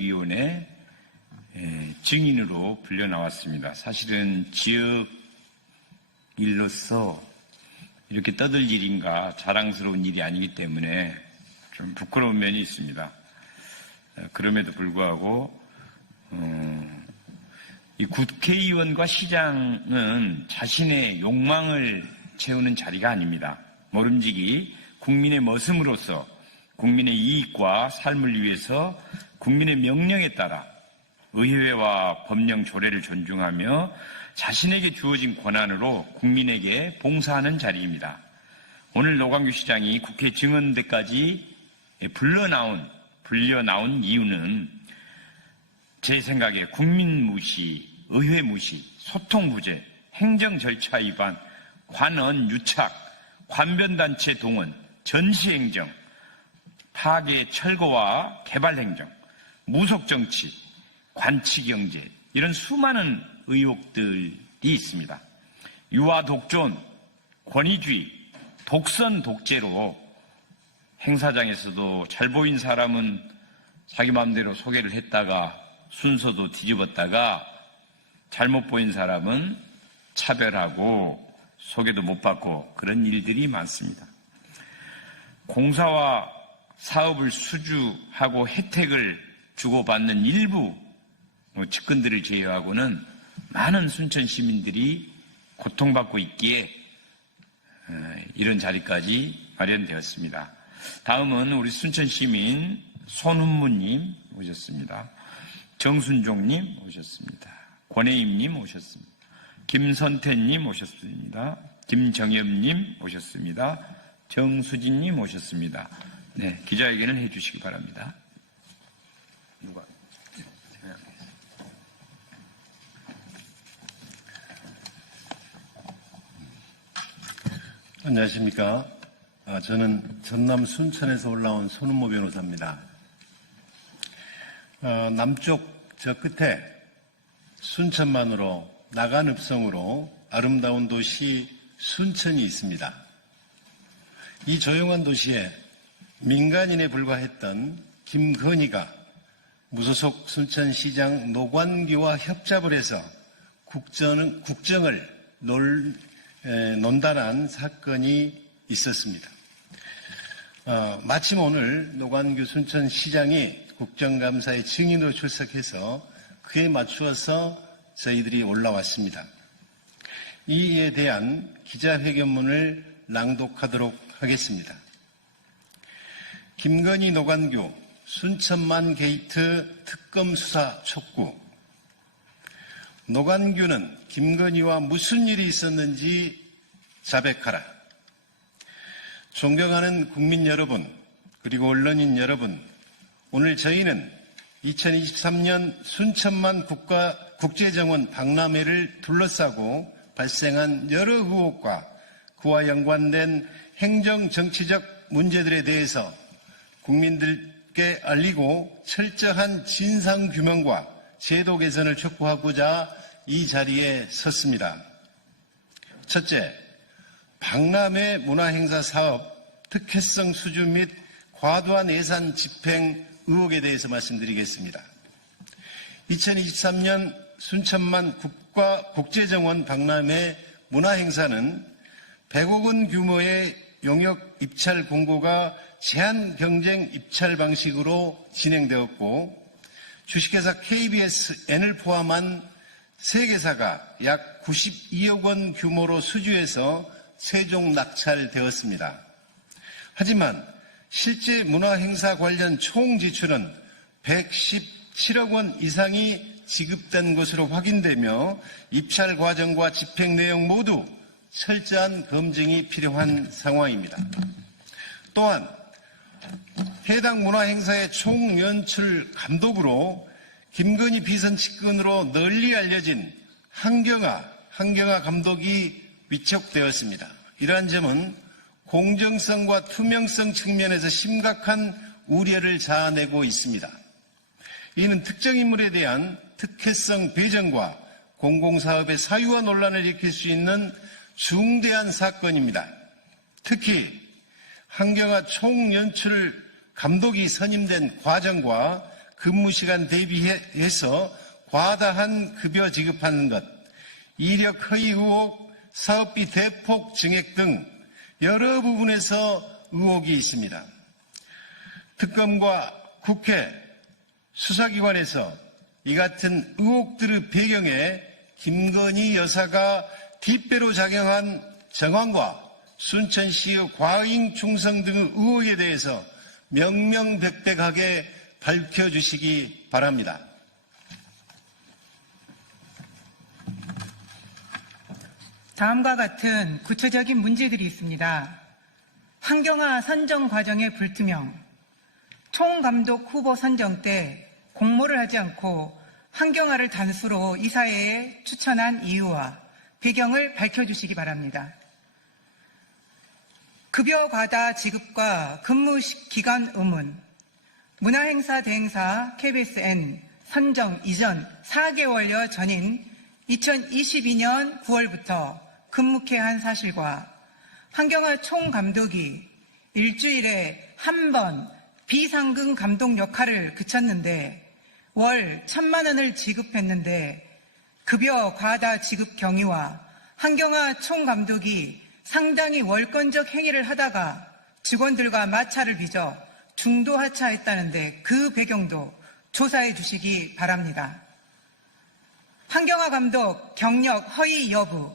위원회 증인으로 불려 나왔습니다. 사실은 지역 일로서 이렇게 떠들 일인가 자랑스러운 일이 아니기 때문에 좀 부끄러운 면이 있습니다. 그럼에도 불구하고 이 국회의원과 시장은 자신의 욕망을 채우는 자리가 아닙니다. 모름지기 국민의 머슴으로서 국민의 이익과 삶을 위해서 국민의 명령에 따라 의회와 법령 조례를 존중하며 자신에게 주어진 권한으로 국민에게 봉사하는 자리입니다. 오늘 노광규 시장이 국회 증언대까지 불려 나온 이유는 제 생각에 국민 무시, 의회 무시, 소통 부재, 행정 절차 위반, 관언 유착, 관변단체 동원, 전시행정, 파괴 철거와 개발행정, 무속정치, 관치경제 이런 수많은 의혹들이 있습니다. 유아 독존, 권위주의, 독선 독재로 행사장에서도 잘 보인 사람은 자기 마음대로 소개를 했다가 순서도 뒤집었다가 잘못 보인 사람은 차별하고 소개도 못 받고 그런 일들이 많습니다. 공사와 사업을 수주하고 혜택을 주고받는 일부 측근들을 제외하고는 많은 순천 시민들이 고통받고 있기에 이런 자리까지 마련되었습니다. 다음은 우리 순천 시민 손훈무님 오셨습니다. 정순종님 오셨습니다. 권혜임님 오셨습니다. 김선태님 오셨습니다. 김정엽님 오셨습니다. 정수진님 오셨습니다. 네, 기자회견을 해주시기 바랍니다. 누가? 안녕하십니까. 저는 전남 순천에서 올라온 손은모 변호사입니다. 남쪽 저 끝에 순천만으로 나간읍성으로 아름다운 도시 순천이 있습니다. 이 조용한 도시에 민간인에 불과했던 김건희가 무소속 순천시장 노관규와 협잡을 해서 국정을 논단한 사건이 있었습니다. 마침 오늘 노관규 순천시장이 국정감사의 증인으로 출석해서 그에 맞추어서 저희들이 올라왔습니다. 이에 대한 기자회견문을 낭독하도록 하겠습니다. 김건희 노관규 순천만 게이트 특검 수사 촉구. 노관규는 김건희와 무슨 일이 있었는지 자백하라. 존경하는 국민 여러분, 그리고 언론인 여러분, 오늘 저희는 2023년 순천만 국제정원 박람회를 둘러싸고 발생한 여러 의혹과 그와 연관된 행정정치적 문제들에 대해서 국민들께 알리고 철저한 진상규명과 제도 개선을 촉구하고자 이 자리에 섰습니다. 첫째, 박람회 문화행사 사업 특혜성 수주 및 과도한 예산 집행 의혹에 대해서 말씀드리겠습니다. 2023년 순천만 국제정원 박람회 문화행사는 100억 원 규모의 용역 입찰 공고가 제한 경쟁 입찰 방식으로 진행되었고 주식회사 KBSN을 포함한 3개사가 약 92억 원 규모로 수주해서 최종 낙찰되었습니다. 하지만 실제 문화행사 관련 총 지출은 117억 원 이상이 지급된 것으로 확인되며 입찰 과정과 집행 내용 모두 철저한 검증이 필요한 상황입니다. 또한 해당 문화행사의 총연출 감독으로 김건희 비선 측근으로 널리 알려진 한경화 감독이 위촉되었습니다. 이러한 점은 공정성과 투명성 측면에서 심각한 우려를 자아내고 있습니다. 이는 특정 인물에 대한 특혜성 배정과 공공사업의 사유화 논란을 일으킬 수 있는 중대한 사건입니다. 특히 한경화 총연출 감독이 선임된 과정과 근무시간 대비해서 과다한 급여 지급하는 것, 이력 허위 의혹, 사업비 대폭 증액 등 여러 부분에서 의혹이 있습니다. 특검과 국회, 수사기관에서 이 같은 의혹들의 배경에 김건희 여사가 뒷배로 작용한 정황과 순천시의 과잉 충성 등의 의혹에 대해서 명명백백하게 밝혀주시기 바랍니다. 다음과 같은 구체적인 문제들이 있습니다. 환경화 선정 과정의 불투명, 총감독 후보 선정 때 공모를 하지 않고 환경화를 단수로 이사회에 추천한 이유와 배경을 밝혀주시기 바랍니다. 급여 과다 지급과 근무 기간 의문, 문화행사 대행사 KBSN 선정 이전 4개월여 전인 2022년 9월부터 근무케 한 사실과 환경화 총감독이 일주일에 한 번 비상근 감독 역할을 그쳤는데 월 1,000만 원을 지급했는데 급여 과다 지급 경위와 환경화 총감독이 상당히 월권적 행위를 하다가 직원들과 마찰을 빚어 중도 하차했다는데 그 배경도 조사해 주시기 바랍니다. 환경화 감독 경력 허위 여부,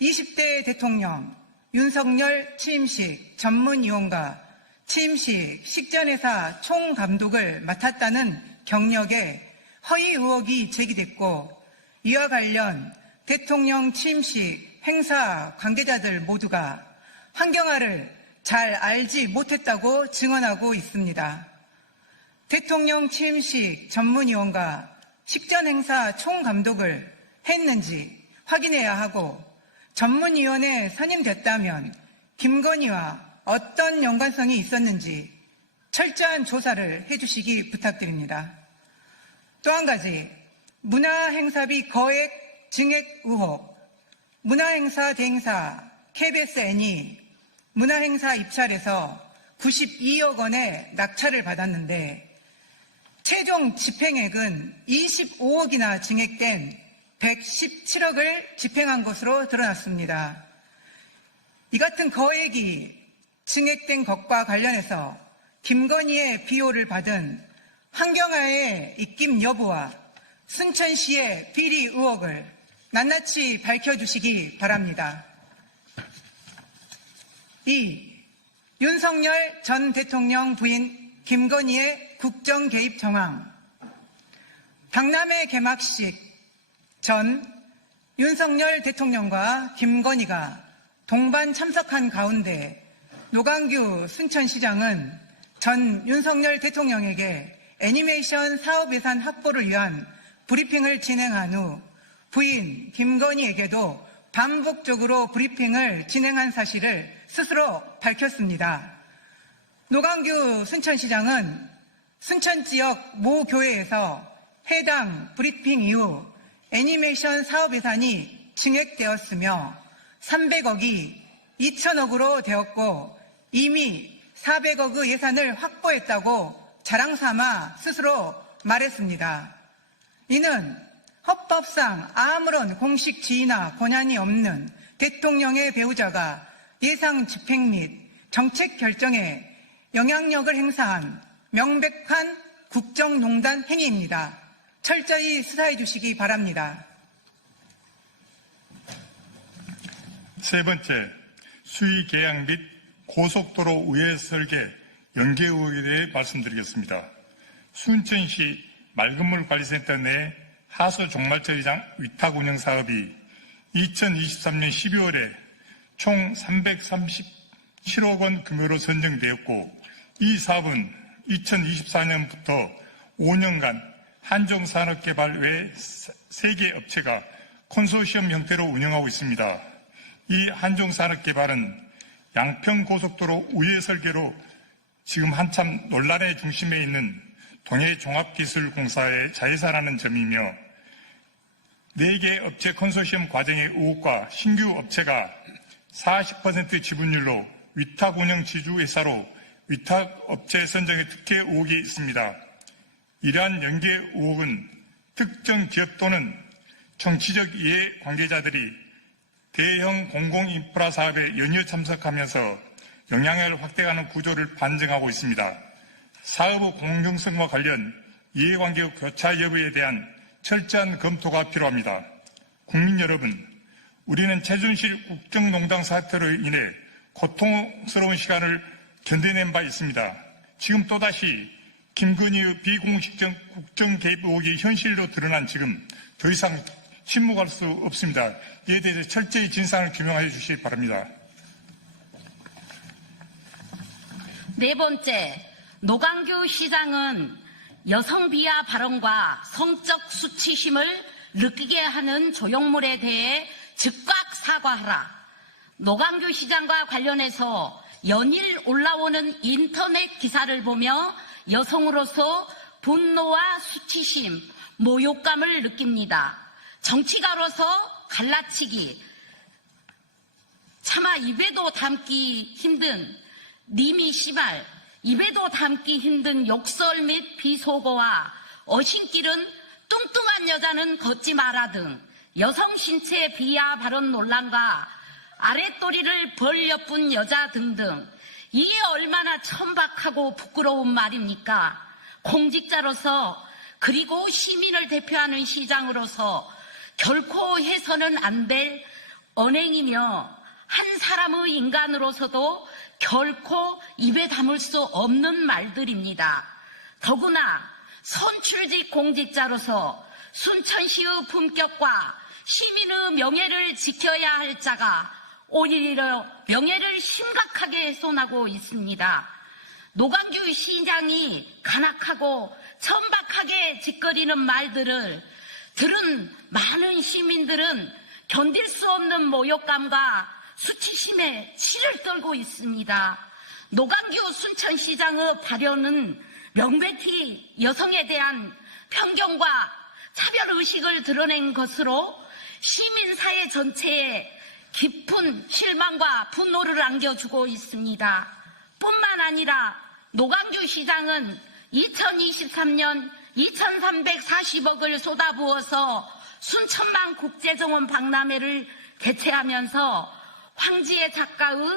20대 대통령 윤석열 취임식 전문위원과 취임식 식전회사 총감독을 맡았다는 경력에 허위 의혹이 제기됐고 이와 관련 대통령 취임식 행사 관계자들 모두가 환경화를 잘 알지 못했다고 증언하고 있습니다. 대통령 취임식 전문위원과 식전 행사 총감독을 했는지 확인해야 하고 전문위원회 선임됐다면 김건희와 어떤 연관성이 있었는지 철저한 조사를 해주시기 부탁드립니다. 또 한 가지, 문화행사비 거액 증액 의혹, 문화행사 대행사 KBSN이 문화행사 입찰에서 92억 원의 낙찰을 받았는데 최종 집행액은 25억이나 증액된 117억을 집행한 것으로 드러났습니다. 이 같은 거액이 증액된 것과 관련해서 김건희의 비호를 받은 환경화의 입김 여부와 순천시의 비리 의혹을 낱낱이 밝혀주시기 바랍니다. 2. 윤석열 전 대통령 부인 김건희의 국정 개입 정황. 박람회 개막식 전 윤석열 대통령과 김건희가 동반 참석한 가운데 노광규 순천시장은 전 윤석열 대통령에게 애니메이션 사업 예산 확보를 위한 브리핑을 진행한 후 부인 김건희에게도 반복적으로 브리핑을 진행한 사실을 스스로 밝혔습니다. 노광규 순천시장은 순천 지역 모 교회에서 해당 브리핑 이후 애니메이션 사업 예산이 증액되었으며 300억이 2천억으로 되었고 이미 400억의 예산을 확보했다고 자랑삼아 스스로 말했습니다. 이는 헌법상 아무런 공식 지위나 권한이 없는 대통령의 배우자가 예산 집행 및 정책 결정에 영향력을 행사한 명백한 국정농단 행위입니다. 철저히 수사해 주시기 바랍니다. 세 번째, 수의 계약 및 고속도로 우회 설계 연계 의혹에 대해 말씀드리겠습니다. 순천시 맑은물관리센터 내 하수 종말처리장 위탁 운영 사업이 2023년 12월에 총 337억 원 규모로 선정되었고 이 사업은 2024년부터 5년간 한종산업개발 외 3개 업체가 컨소시엄 형태로 운영하고 있습니다. 이 한종산업개발은 양평고속도로 우회 설계로 지금 한참 논란의 중심에 있는 동해종합기술공사의 자회사라는 점이며 4개 업체 컨소시엄 과정의 의혹과 신규 업체가 40% 지분율로 위탁운영 지주회사로 위탁업체 선정의 특혜 의혹이 있습니다. 이러한 연계 의혹은 특정 기업 또는 정치적 이해 관계자들이 대형 공공인프라 사업에 연이어 참석하면서 영향을 확대하는 구조를 반증하고 있습니다. 사업의 공정성과 관련 이해관계 교차 여부에 대한 철저한 검토가 필요합니다. 국민 여러분, 우리는 최순실 국정농단 사태로 인해 고통스러운 시간을 견뎌낸 바 있습니다. 지금 또다시 김건희의 비공식적 국정 개입 의혹이 현실로 드러난 지금 더 이상 침묵할 수 없습니다. 이에 대해서 철저히 진상을 규명해 주시기 바랍니다. 네 번째, 노광규 시장은 여성 비하 발언과 성적 수치심을 느끼게 하는 조형물에 대해 즉각 사과하라. 노광규 시장과 관련해서 연일 올라오는 인터넷 기사를 보며 여성으로서 분노와 수치심, 모욕감을 느낍니다. 정치가로서 갈라치기, 차마 입에도 담기 힘든 님이 씨발, 입에도 담기 힘든 욕설 및 비속어와 어신길은 뚱뚱한 여자는 걷지 마라 등 여성 신체 비하 발언 논란과 아랫도리를 벌려뿐 여자 등등, 이게 얼마나 천박하고 부끄러운 말입니까? 공직자로서 그리고 시민을 대표하는 시장으로서 결코 해서는 안 될 언행이며 한 사람의 인간으로서도 결코 입에 담을 수 없는 말들입니다. 더구나 선출직 공직자로서 순천시의 품격과 시민의 명예를 지켜야 할 자가 오히려 명예를 심각하게 훼손하고 있습니다. 노광규 시장이 간악하고 천박하게 짓거리는 말들을 들은 많은 시민들은 견딜 수 없는 모욕감과 수치심에 치를 떨고 있습니다. 노광규 순천시장의 발언은 명백히 여성에 대한 편견과 차별의식을 드러낸 것으로 시민사회 전체에 깊은 실망과 분노를 안겨주고 있습니다. 뿐만 아니라 노광규 시장은 2023년 2,340억을 쏟아부어서 순천만 국제정원 박람회를 개최하면서 황지혜 작가의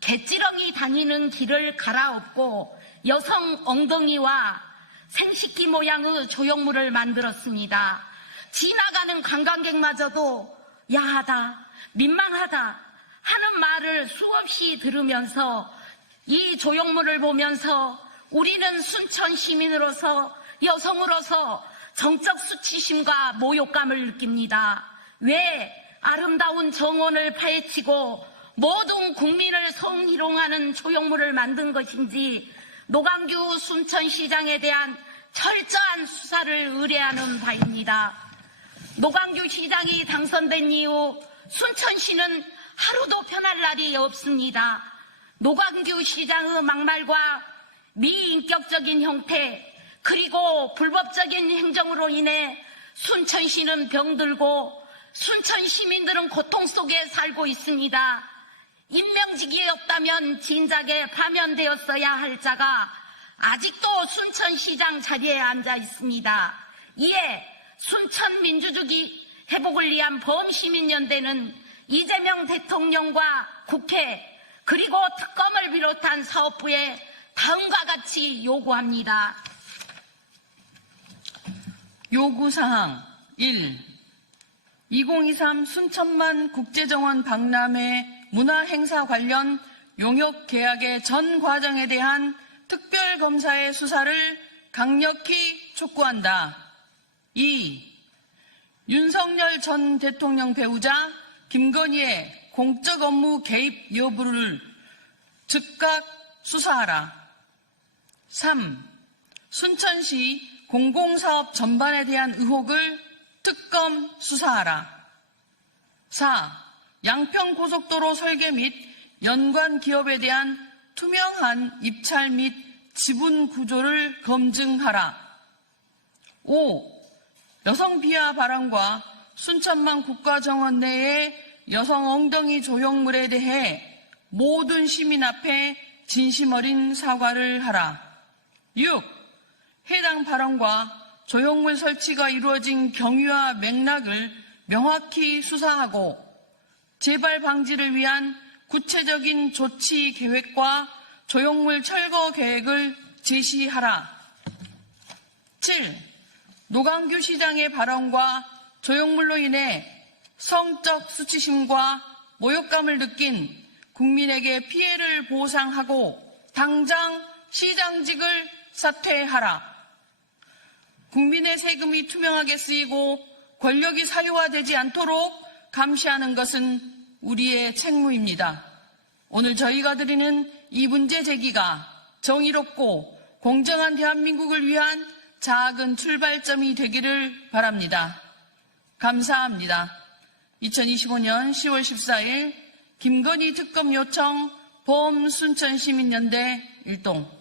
개찌렁이 다니는 길을 갈아엎고 여성 엉덩이와 생식기 모양의 조형물을 만들었습니다. 지나가는 관광객마저도 야하다, 민망하다 하는 말을 수없이 들으면서 이 조형물을 보면서 우리는 순천 시민으로서 여성으로서 정적 수치심과 모욕감을 느낍니다. 왜 아름다운 정원을 파헤치고 모든 국민을 성희롱하는 조형물을 만든 것인지 노광규 순천시장에 대한 철저한 수사를 의뢰하는 바입니다. 노광규 시장이 당선된 이후 순천시는 하루도 편할 날이 없습니다. 노광규 시장의 막말과 미인격적인 형태 그리고 불법적인 행정으로 인해 순천시는 병들고 순천 시민들은 고통 속에 살고 있습니다. 임명직이 없다면 진작에 파면되었어야 할 자가 아직도 순천시장 자리에 앉아 있습니다. 이에 순천민주주의 회복을 위한 범시민연대는 이재명 대통령과 국회 그리고 특검을 비롯한 사업부에 다음과 같이 요구합니다. 요구사항 1. 2023 순천만 국제정원 박람회 문화행사 관련 용역 계약의 전 과정에 대한 특별검사의 수사를 강력히 촉구한다. 2. 윤석열 전 대통령 배우자 김건희의 공적 업무 개입 여부를 즉각 수사하라. 3. 순천시 공공사업 전반에 대한 의혹을 특검 수사하라. 4. 양평고속도로 설계 및 연관 기업에 대한 투명한 입찰 및 지분 구조를 검증하라. 5. 여성 비하 발언과 순천만 국가정원 내의 여성 엉덩이 조형물에 대해 모든 시민 앞에 진심 어린 사과를 하라. 6. 해당 발언과 조형물 설치가 이루어진 경위와 맥락을 명확히 수사하고 재발 방지를 위한 구체적인 조치 계획과 조형물 철거 계획을 제시하라. 7. 노광규 시장의 발언과 조형물로 인해 성적 수치심과 모욕감을 느낀 국민에게 피해를 보상하고 당장 시장직을 사퇴하라. 국민의 세금이 투명하게 쓰이고 권력이 사유화되지 않도록 감시하는 것은 우리의 책무입니다. 오늘 저희가 드리는 이 문제 제기가 정의롭고 공정한 대한민국을 위한 작은 출발점이 되기를 바랍니다. 감사합니다. 2025년 10월 14일 김건희 특검 요청 범 순천시민연대 일동